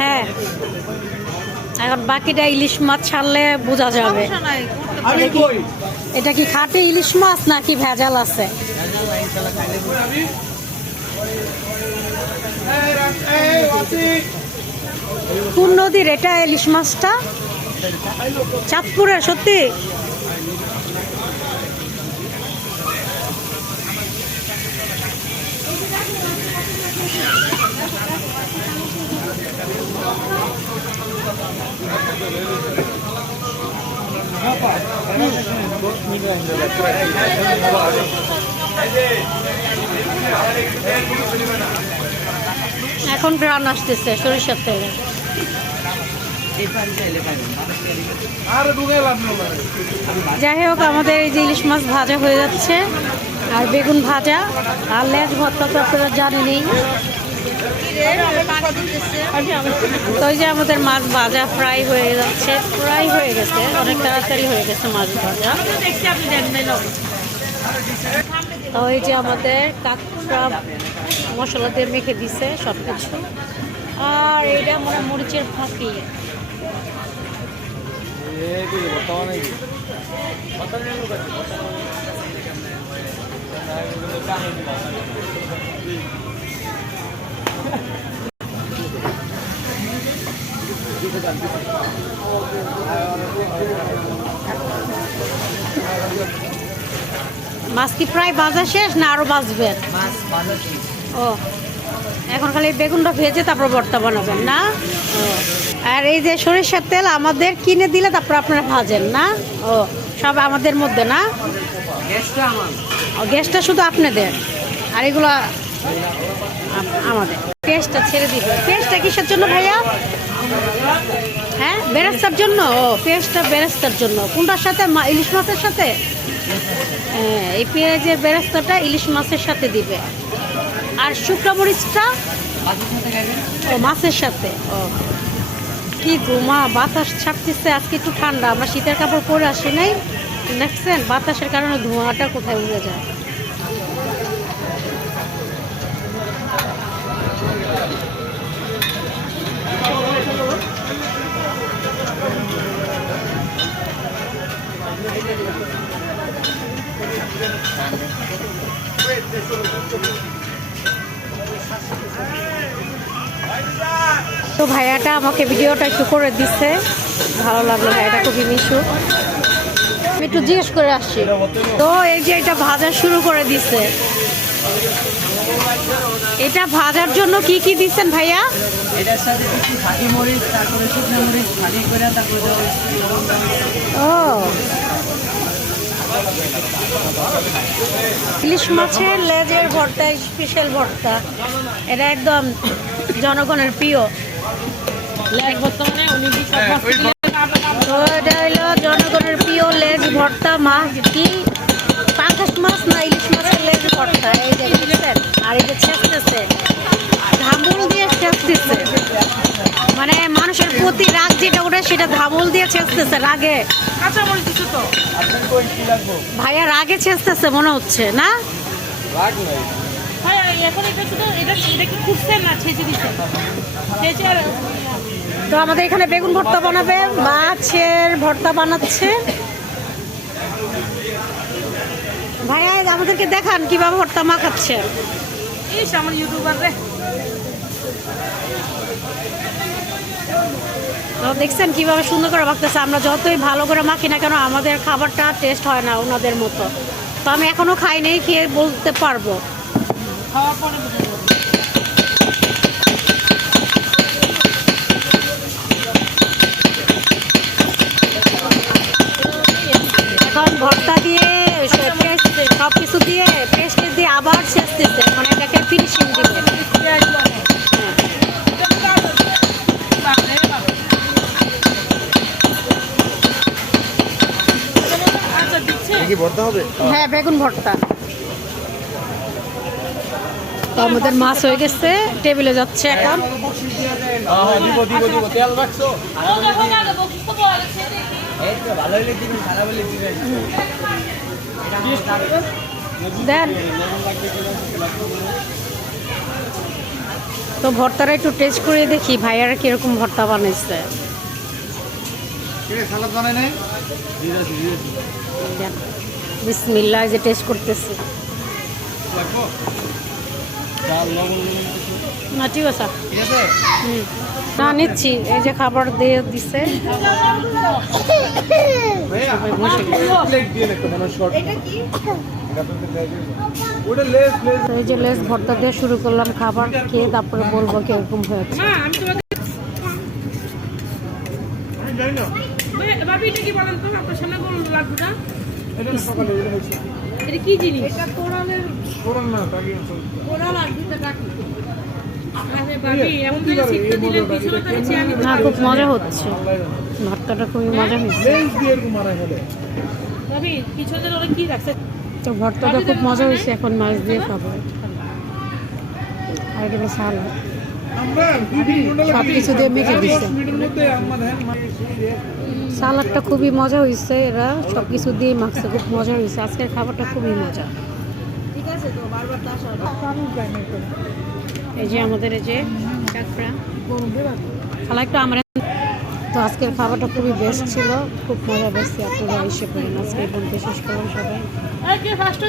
হ্যাঁ, এখন বাকিটা ইলিশ মাছ ছাড়লে বোঝা যাবে এটা কি খাঁটি ইলিশ মাছ নাকি ভেজাল আছে। কোন নদীর এটা ইলিশ মাছটা? চাঁদপুরের? সত্যি? এখন গ্রান আসতেছে সরিষার তেলে। যাই হোক, আমাদের এই যে ইলিশ মাছ ভাজা হয়ে যাচ্ছে, আর বেগুন ভাজা, আর লেজ ভর্তা তো আপনারা জানেনই। তো ওই যে আমাদের মাছ ভাজা ফ্রাই হয়ে যাচ্ছে, ফ্রাই হয়ে গেছে, অনেক তাড়াতাড়ি হয়ে গেছে মাছ ভাজা। তো এই যে আমাদের কাঁকড়া মশলা দিয়ে মেখে দিছে সব কিছু, আর এটা মনে মরিচের ফাঁকি। মাছ কি প্রায় ভাজা শেষ না আরো ভাজবেন? ও, এখন খালি বেগুনটা ভেজে তারপর ভর্তা বানাবেন না? ও, আর এই যে সরিষার তেল আমাদের কিনে দিলে তারপর আপনারা ভাজেন না? ও, সব আমাদের মধ্যে না? গ্যাসটা শুধু আপনাদের, আর এগুলো আমাদের। পেঁয়াজটা ছেড়ে দিবে। পেঁয়াজটা কিসের জন্য ভাইয়া? হ্যাঁ, বেরেস্তার জন্য। ও, পেঁয়াজটা বেরেস্তার জন্য। কোনটার সাথে? ইলিশ মাছের সাথে? হ্যাঁ, এই পেঁয়াজের বেরেস্তাটা ইলিশ মাছের সাথে দিবে। আর শুকনো মরিচটা? ও, মাছের সাথে। ও, কি ঘুমা, বাতাস ছাড়তেছে আজকে, একটু ঠান্ডা। আমরা শীতের কাপড় পরে আসি নাই, দেখছেন বাতাসের কারণে ধোঁয়াটা কোথায় উড়ে যায়। তো ভাইয়াটা আমাকে ভিডিওটা একটু করে দিচ্ছে, ভালো লাগলো। ভাইয়াটা খুবই মিশুক। আমি একটু জিজ্ঞেস করে আসছি। তো এই যে এটা ভাজা শুরু করে দিচ্ছে, এটা ভাজার জন্য কি কি দিচ্ছেন ভাইয়া? এটার সাথে কিছু খাঁটি মরিচ, তারপরে শুকনো মরিচ খালি করে, তারপরে ও, ইলিশ মাছের লেজের ভর্তা, স্পেশাল ভর্তা। এটা একদম জনগণের প্রিয়। এটা হলো জনগণের প্রিয় লেজ ভর্তা। মাছ কি পাঙ্গাস মাছ না ইলিশ মাছের লেজ ভর্তা। এই যে দেখছেন, আর এই যে ছেঁচতেছে, ধামুল দিয়ে ছেঁচতেছে, মানে মানুষের প্রতি রাগ যেটা ওঠে সেটা ধামুল দিয়ে ছেঁচতেছে রাগে। ভাইয়া রাগে ছেঁচতেছে মনে হচ্ছে না? তো আমাদের এখানে বেগুন ভর্তা বানাবে, মাছের ভর্তা বানাচ্ছে। ভাইয়া আমাদেরকে দেখান কিভাবে ভর্তা মাখাচ্ছে। আমার ইউটিউবার রে, তো দেখছেন কিভাবে সুন্দর করে মাখতেছে। আমরা যতই ভালো করে মাখি না কেন, আমাদের খাবারটা টেস্ট হয় না ওনাদের মতো। তো আমি এখনো খাই নাই, খেয়ে বলতে পারবো। এখন ভর্তা দিয়ে সব কিছু দিয়ে পেস্ট দিয়ে আবার ছেঁচতেছে, মানে এটাকে ফিনিশিং দিবে। হ্যাঁ, বেগুন ভর্তা। তো আমাদের মাছ হয়ে গেছে, টেবিলে যাচ্ছে এখন। দেন তো ভর্তাটা একটু টেস্ট করে দেখি ভাইয়ারা কিরকম ভর্তা বানাইছে। সালাদ বানায় নাই? বিসমিল্লাহ, এই যে টেস্ট করতেছি। না ঠিক আছে, ঠিক আছে? না নিচ্ছি। এই যে খাবার দিয়ে দিছে, ভাইয়া, সবাই বসে গেছে। প্লেট দিয়ে দেখো, মানে শর্ট। ওটা লেস লেস। তো এই যে লেস ভর্তা দিয়ে শুরু করলাম খাবার খেয়ে, তারপরে বলবো কিরকম হয়েছে। আমি জানি না। ভাবি এটা কি বলেন তো, আপনার সামনে গোল লাগবে না? এটা সকালে এটা হয়েছে। এটা কি জিনিস? এটা কোরালের কোরআন না, তাকে কোরাল আর দুটো কাটি। আরে ভাবি এমন করে শিখতে দিলেন পিছনে তো হচ্ছে আমি না, খুব মজা হচ্ছে, ভর্তাটা খুবই মজা হয়েছে। লেস দিয়ে এরকম মারাই হলে। ভাবি পিছনে ওরা কি রাখছে? তো ভর্তাটা খুব মজা হয়েছে, এখন মাছ দিয়ে খাবো। আর এখানে সালাদ, আমরা সব কিছু দিয়ে মেখে দিচ্ছে। 10 মিনিটের মধ্যে আমরা ধ্যান সালাদটা খুবই মজা হয়েছে, এরা সব কিছু দিয়ে মাখছে, খুব মজা হয়েছে। আজকের খাবারটা খুবই মজা। ঠিক আছে তো বারবার তো আসা এই যে আমাদের এই যে কাঁকড়া খালা একটু আমরা। তো আজকের খাবারটা খুবই বেস্ট ছিল, খুব মজা বেশি। আপনারা এসে করেন। আজকে এই পর্যন্ত শেষ করলাম সবাই। আরে কে ফার্স্ট